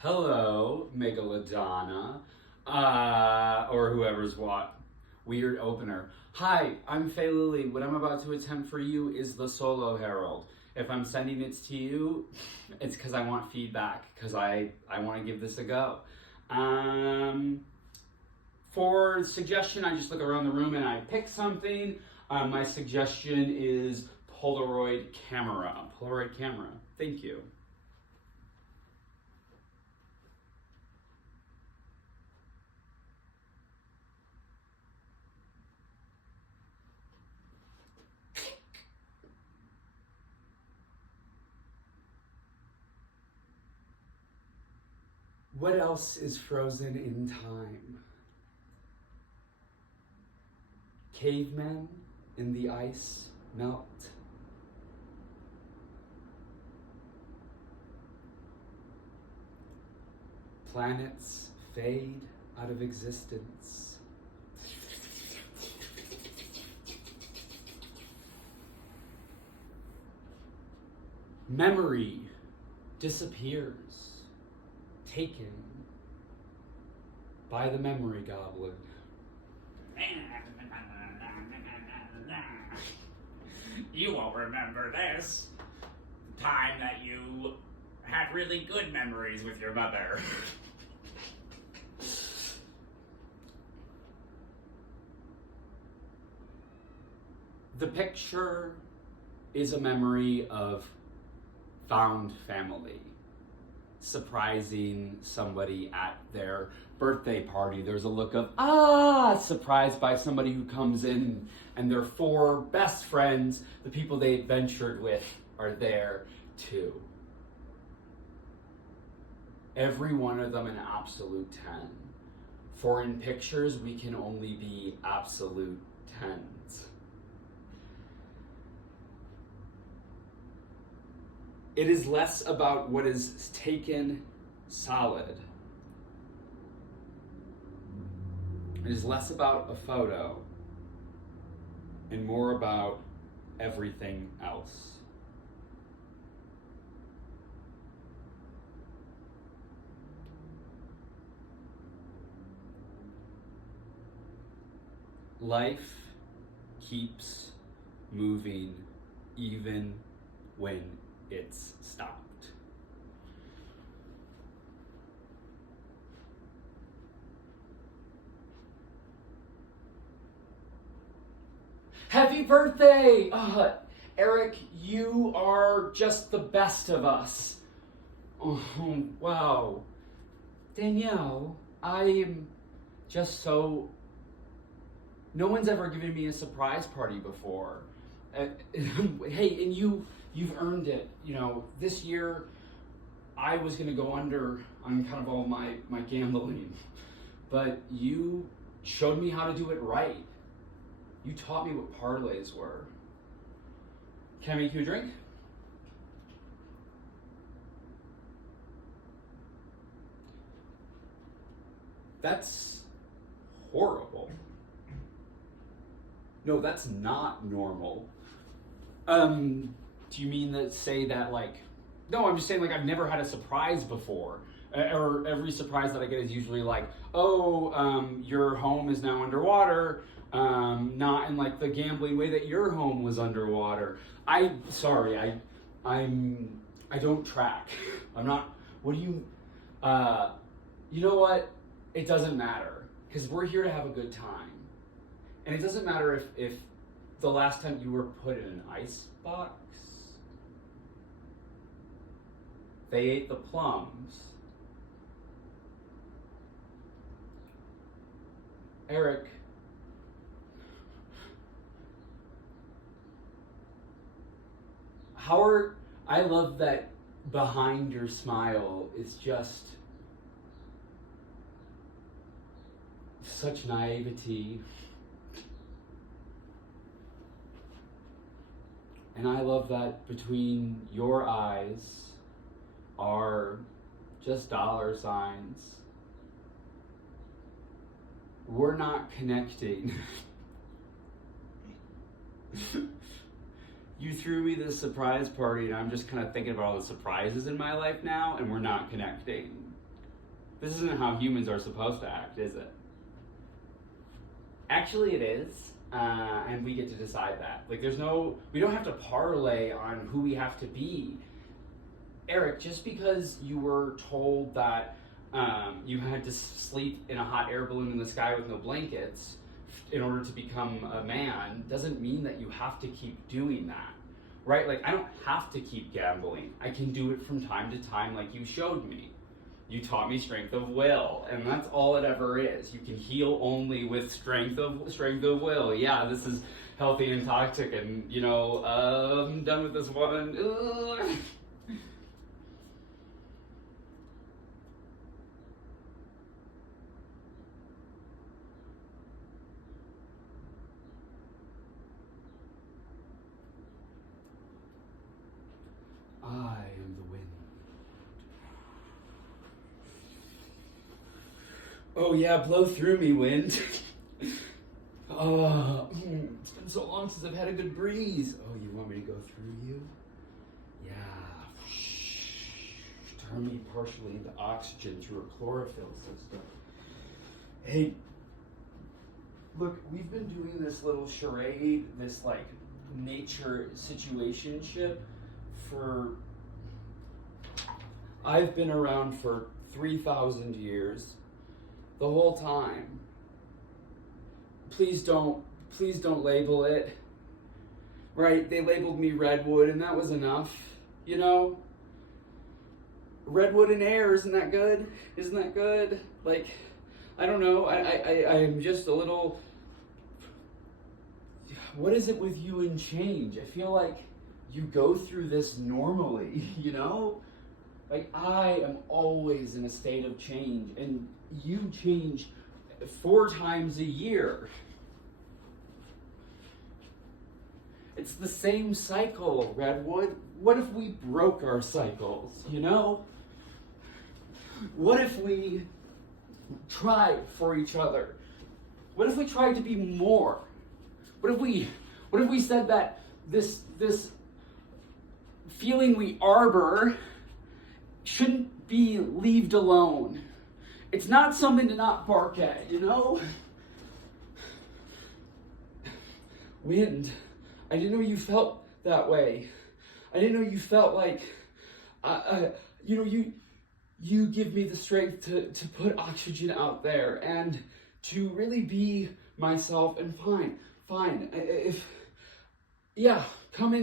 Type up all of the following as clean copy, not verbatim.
Hello, Megalodonna, or whoever's what. Weird opener. Hi, I'm Faye Lily. What I'm about to attempt for you is the Solo Herald. If I'm sending it to you, it's because I want feedback, because I want to give this a go. For suggestion, I just look around the room and I pick something. My suggestion is Polaroid camera. Polaroid camera. Thank you. What else is frozen in time? Cavemen in the ice melt. Planets fade out of existence. Memory disappears, taken by the memory goblin. You won't remember this. The time that you had really good memories with your mother. The picture is a memory of found family, surprising somebody at their birthday party. There's a look of, surprised by somebody who comes in, and their four best friends, the people they adventured with, are there too. Every one of them an absolute 10. For in pictures, we can only be absolute 10s. It is less about what is taken solid. It is less about a photo and more about everything else. Life keeps moving even when it's stopped. Happy birthday! Eric, you are just the best of us. Oh, wow. Danielle, I am just so... No one's ever given me a surprise party before. Hey, and you've earned it. You know, this year I was going to go under on kind of all my gambling, but you showed me how to do it right. You taught me what parlays were. Can I make you a drink? That's horrible. No, that's not normal. Do you mean that say that like, no, I'm just saying like I've never had a surprise before. Or every surprise that I get is usually like, your home is now underwater. Not in like the gambling way that your home was underwater. I don't track. I'm not, what do you, you know what? It doesn't matter because we're here to have a good time. And it doesn't matter if the last time you were put in an ice box, they ate the plums. Eric, I love that behind your smile is just such naivety. And I love that between your eyes are just dollar signs. We're not connecting. You threw me this surprise party, and I'm just kind of thinking about all the surprises in my life now, and we're not connecting. This isn't how humans are supposed to act, is it? Actually, it is, and we get to decide that. Like, we don't have to parlay on who we have to be. Eric, just because you were told that you had to sleep in a hot air balloon in the sky with no blankets in order to become a man, doesn't mean that you have to keep doing that, right? Like, I don't have to keep gambling. I can do it from time to time like you showed me. You taught me strength of will, and that's all it ever is. You can heal only with strength of will. Yeah, this is healthy and toxic, and I'm done with this one. Ugh. I am the wind. Oh yeah, blow through me, wind. Oh, it's been so long since I've had a good breeze. Oh, you want me to go through you? Yeah. Turn me partially into oxygen through a chlorophyll system. Hey, look, we've been doing this little charade, this like nature situationship for... I've been around for 3,000 years. The whole time. Please don't label it. Right, they labeled me redwood and that was enough, Redwood and air, isn't that good? Isn't that good? Like, I don't know, I am just a little... What is it with you and change? I feel like you go through this normally, Like, I am always in a state of change, and you change 4 times a year. It's the same cycle, Redwood. What if we broke our cycles, What if we tried for each other? What if we tried to be more? What if we said that this feeling we arbor shouldn't be leaved alone? It's not something to not bark at, Wind, I didn't know you felt that way. I didn't know you felt like, you give me the strength to put oxygen out there and to really be myself. And fine, come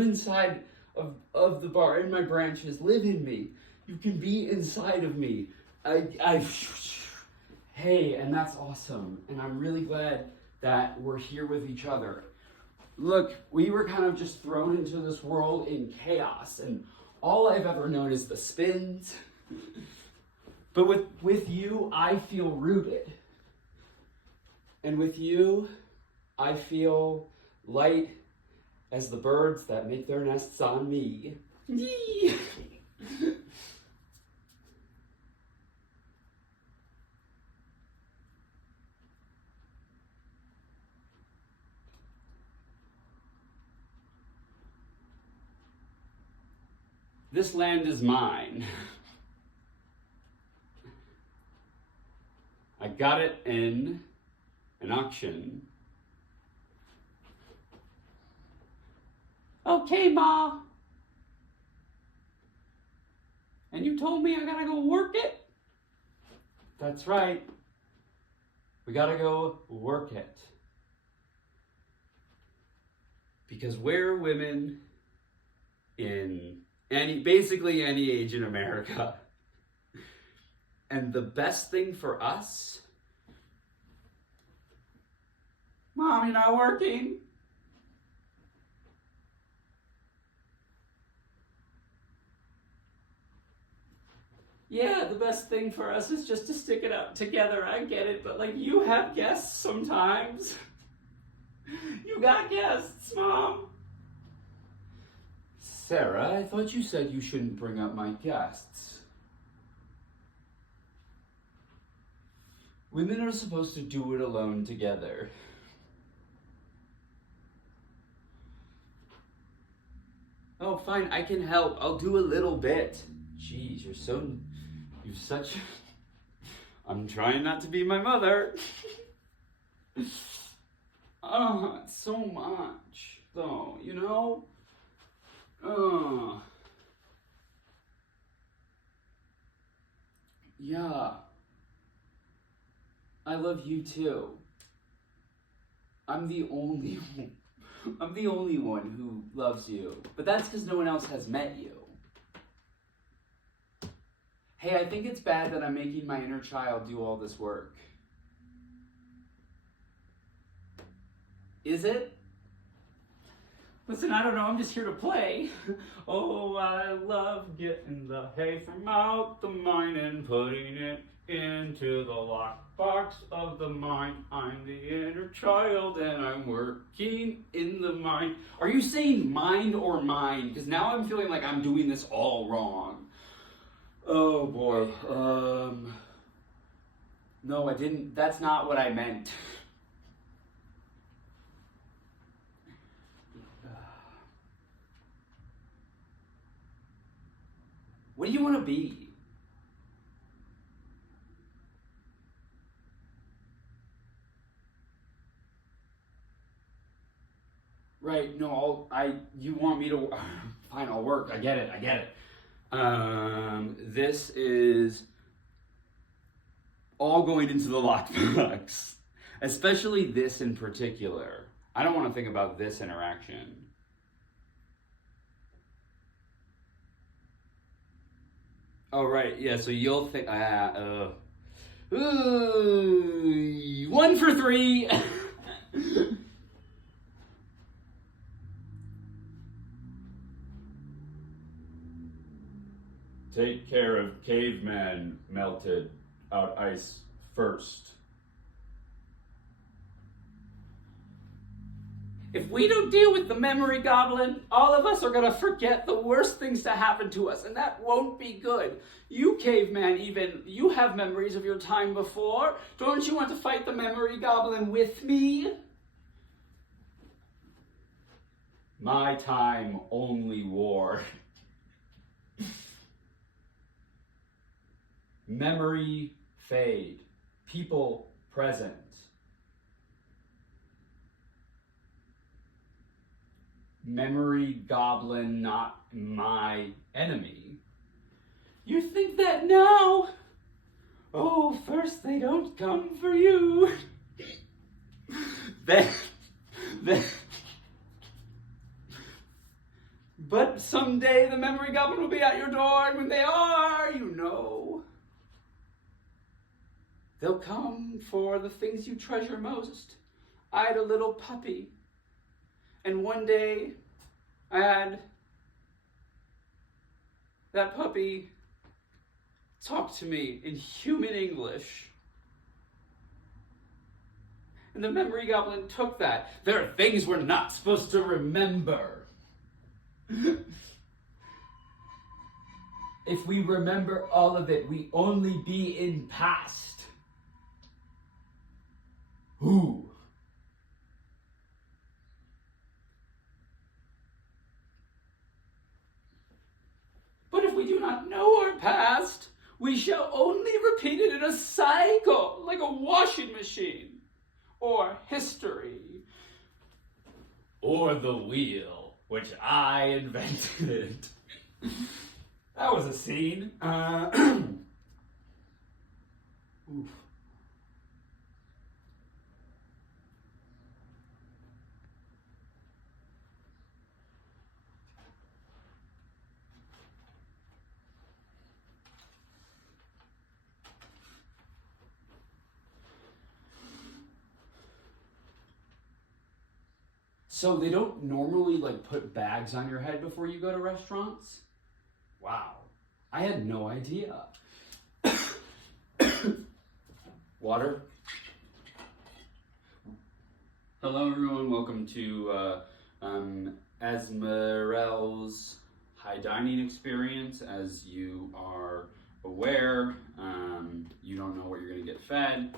inside of the bar, in my branches, live in me. You can be inside of me. Hey, and that's awesome. And I'm really glad that we're here with each other. Look, we were kind of just thrown into this world in chaos, and all I've ever known is the spins. But with you, I feel rooted. And with you, I feel light as the birds that make their nests on me. This land is mine. I got it in an auction. Okay, Ma. And you told me I gotta go work it? That's right. We gotta go work it. Because we're women in basically any age in America. And the best thing for us... Mom, you're not working. Yeah, the best thing for us is just to stick it out together. I get it, but like, you have guests sometimes. You got guests, Mom. Sarah, I thought you said you shouldn't bring up my guests. Women are supposed to do it alone together. Oh, fine, I can help. I'll do a little bit. Jeez, you've such I'm trying not to be my mother. Oh, it's so much, though, you know? Yeah. I love you too. I'm the only I'm the only one who loves you. But that's because no one else has met you. Hey, I think it's bad that I'm making my inner child do all this work. Is it? Listen, I don't know, I'm just here to play. Oh, I love getting the hay from out the mine and putting it into the lockbox of the mine. I'm the inner child and I'm working in the mine. Are you saying mind or mine? Because now I'm feeling like I'm doing this all wrong. Oh boy. No, I didn't. That's not what I meant. What do you want to be? Right, no, you want me to, fine, I'll work, I get it. This is all going into the lockbox, especially this in particular. I don't want to think about this interaction. Oh, right, yeah, so you'll think, 1 for 3. Take care of caveman melted out ice first. If we don't deal with the memory goblin, all of us are gonna forget the worst things to happen to us, and that won't be good. You, caveman, even, you have memories of your time before. Don't you want to fight the memory goblin with me? My time, only war. Memory fade. People present. Memory goblin, not my enemy. You think that now? Oh, first they don't come for you. then, but someday the memory goblin will be at your door, and when they are, you know, they'll come for the things you treasure most. I had a little puppy. And one day, I had that puppy talk to me in human English. And the memory goblin took that. There are things we're not supposed to remember. If we remember all of it, we only be in past. Who? But if we do not know our past, we shall only repeat it in a cycle, like a washing machine, or history, or the wheel, which I invented. That was a scene. Oof. So they don't normally like put bags on your head before you go to restaurants? Wow. I had no idea. Water? Hello everyone, welcome to Esmeralda's high dining experience. As you are aware, you don't know what you're going to get fed,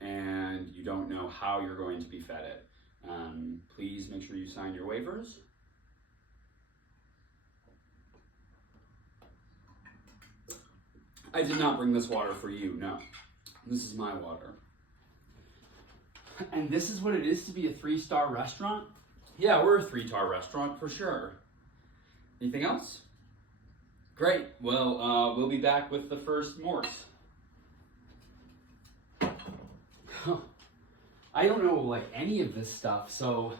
and you don't know how you're going to be fed it. Please make sure you sign your waivers. I did not bring this water for you, no. This is my water. And this is what it is to be a 3-star restaurant? Yeah, we're a 3-star restaurant for sure. Anything else? Great. Well, we'll be back with the first morse. I don't know like any of this stuff, so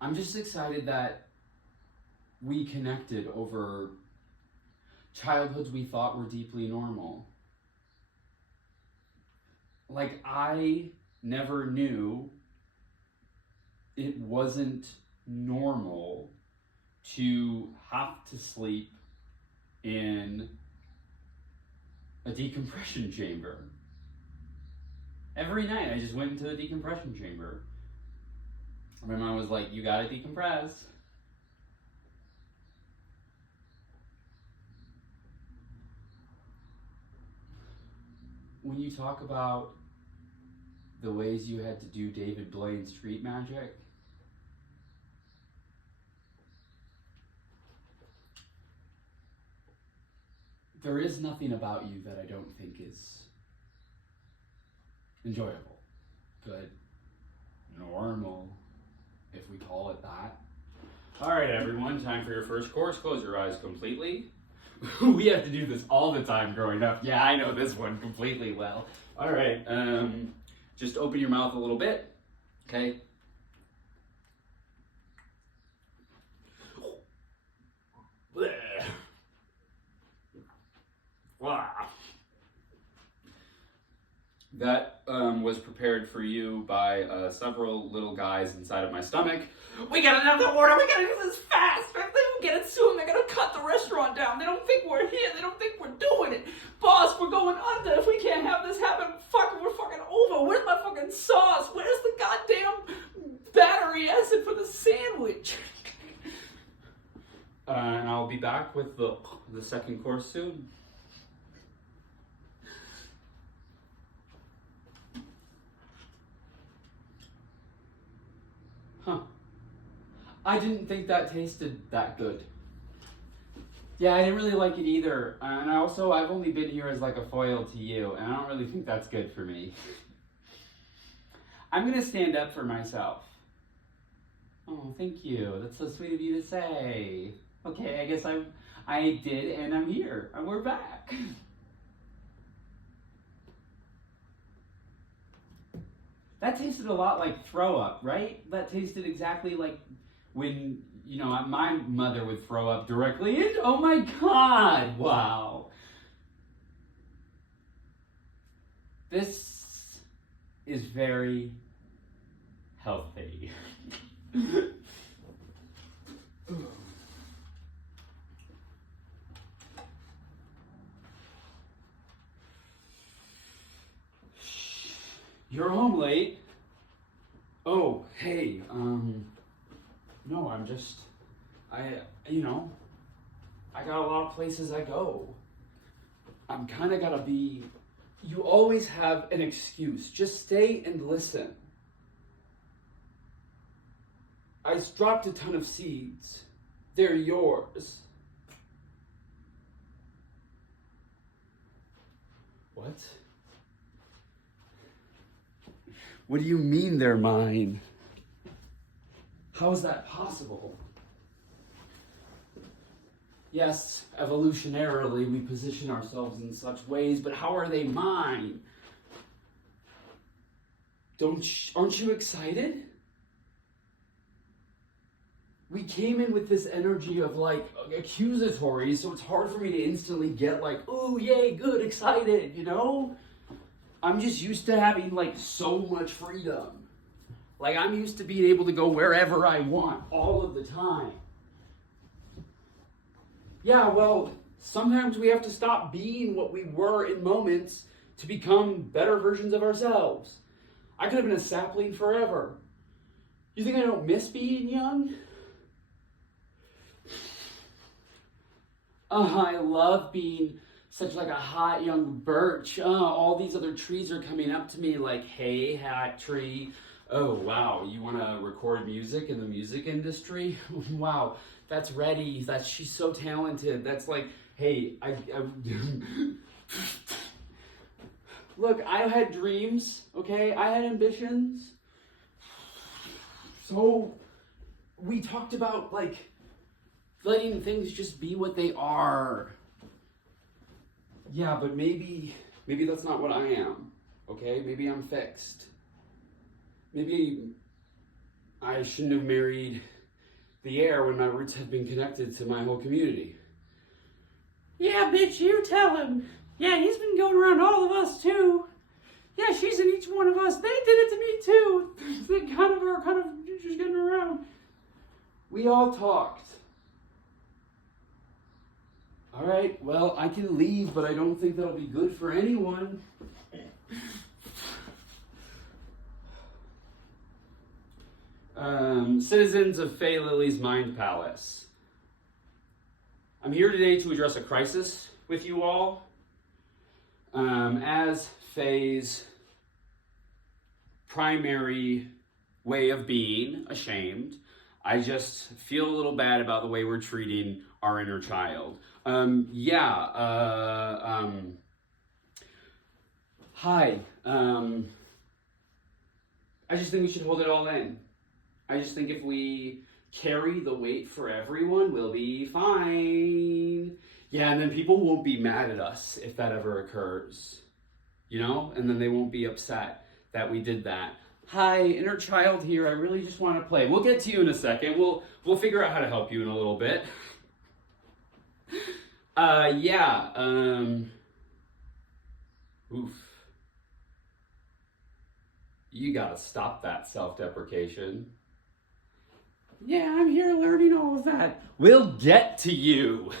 I'm just excited that we connected over childhoods we thought were deeply normal. Like, I never knew it wasn't normal to have to sleep in a decompression chamber. Every night I just went into the decompression chamber. My mom was like, you gotta decompress. When you talk about the ways you had to do David Blaine street magic, there is nothing about you that I don't think is enjoyable, good, normal, if we call it that. All right, everyone, time for your first course. Close your eyes completely. We have to do this all the time growing up. Yeah, I know this one completely well. All right, just open your mouth a little bit, okay? Wow. That was prepared for you by several little guys inside of my stomach. We gotta have the order. We gotta do this fast. If they don't get it soon, they're gonna cut the restaurant down. They don't think we're here. They don't think we're doing it. Boss, we're going under. If we can't have this happen, we're fucking over. Where's my fucking sauce? Where's the goddamn battery acid for the sandwich? And I'll be back with the second course soon. Huh. I didn't think that tasted that good. Yeah, I didn't really like it either. And I've only been here as like a foil to you, and I don't really think that's good for me. I'm gonna stand up for myself. Oh, thank you. That's so sweet of you to say. Okay, I guess I did, and I'm here, and we're back. That tasted a lot like throw up, right? That tasted exactly like when, my mother would throw up directly in. Oh my God, wow. This is very healthy. You're home late. Oh, hey, no, I got a lot of places I go. I'm kind of gotta be, you always have an excuse. Just stay and listen. I dropped a ton of seeds. They're yours. What? What do you mean they're mine? How is that possible? Yes, evolutionarily we position ourselves in such ways, but how are they mine? Aren't you excited? We came in with this energy of like accusatory, so it's hard for me to instantly get like, oh yay, good, excited, I'm just used to having like so much freedom. Like I'm used to being able to go wherever I want all of the time. Yeah, well, sometimes we have to stop being what we were in moments to become better versions of ourselves. I could have been a sapling forever. You think I don't miss being young? I love being such like a hot young birch. All these other trees are coming up to me like, hey, hat tree. Oh, wow, you want to record music in the music industry? Wow, that's Reddy. She's so talented. That's like, hey, Look, I had dreams, okay? I had ambitions. So we talked about, like, letting things just be what they are. Yeah, but maybe that's not what I am, okay? Maybe I'm fixed. Maybe I shouldn't have married the heir when my roots have been connected to my whole community. Yeah, bitch, you tell him. Yeah, he's been going around all of us, too. Yeah, she's in each one of us. They did it to me, too. They kind of just getting around. We all talked. All right, well, I can leave, but I don't think that'll be good for anyone. Citizens of Fay Lily's Mind Palace. I'm here today to address a crisis with you all. As Fay's primary way of being ashamed, I just feel a little bad about the way we're treating our inner child. Hi. I just think we should hold it all in. I just think if we carry the weight for everyone, we'll be fine. Yeah, and then people won't be mad at us if that ever occurs. You know? And then they won't be upset that we did that. Hi, inner child here. I really just want to play. We'll get to you in a second. We'll figure out how to help you in a little bit. Oof. You gotta stop that self-deprecation. Yeah, I'm here learning all of that. We'll get to you.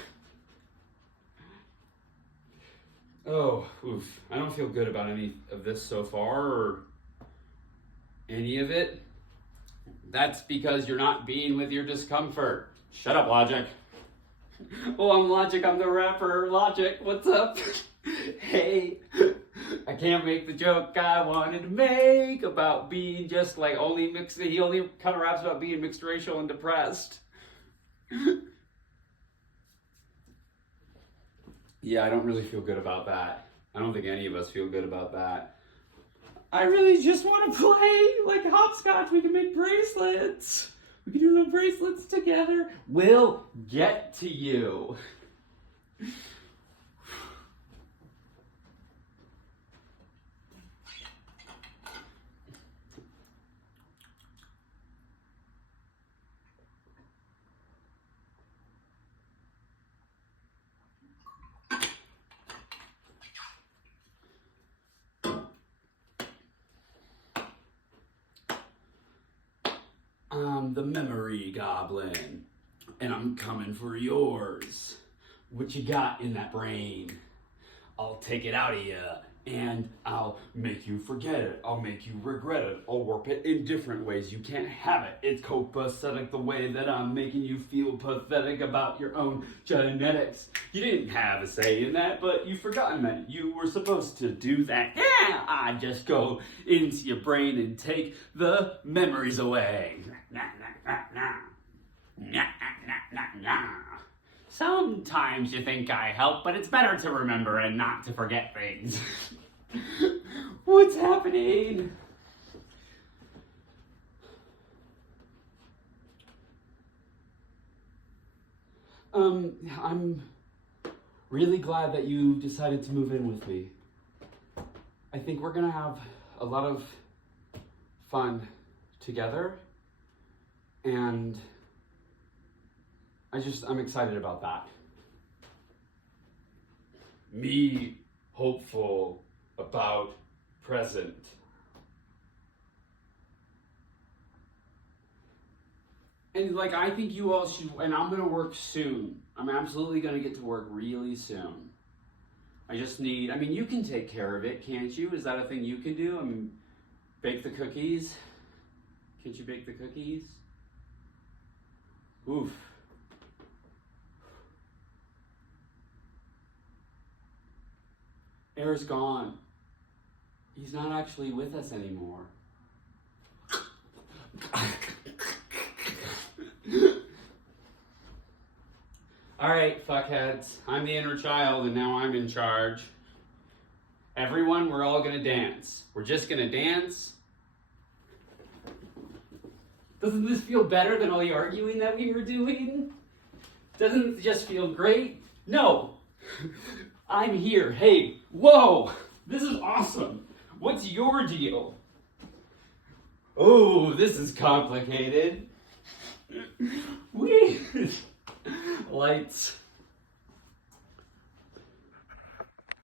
Oh, oof. I don't feel good about any of this so far, or any of it. That's because you're not being with your discomfort. Shut up, Logic. Oh, I'm Logic. I'm the rapper. Logic, what's up? Hey, I can't make the joke I wanted to make about being just like only mixed. He only kind of raps about being mixed racial and depressed. Yeah, I don't really feel good about that. I don't think any of us feel good about that. I really just want to play like hopscotch. We can make bracelets. We can do little bracelets together. We'll get to you. I'm the memory goblin, and I'm coming for yours. What you got in that brain? I'll take it out of you, and I'll make you forget it. I'll make you regret it. I'll warp it in different ways. You can't have it. It's copacetic the way that I'm making you feel pathetic about your own genetics. You didn't have a say in that, but you've forgotten that you were supposed to do that. Yeah, I just go into your brain and take the memories away. Sometimes you think I help, but it's better to remember and not to forget things. What's happening? I'm really glad that you decided to move in with me. I think we're gonna have a lot of fun together, and I'm excited about that. Me, hopeful about present. And like, I think you all should, and I'm gonna work soon. I'm absolutely gonna get to work really soon. I mean, you can take care of it, can't you? Is that a thing you can do? I mean, bake the cookies? Can't you bake the cookies? Oof. Air's gone. He's not actually with us anymore. All right, fuckheads. I'm the inner child, and now I'm in charge. Everyone, we're all gonna dance. We're just gonna dance. Doesn't this feel better than all the arguing that we were doing? Doesn't it just feel great? No! I'm here. Hey, whoa! This is awesome! What's your deal? Oh, this is complicated. Lights.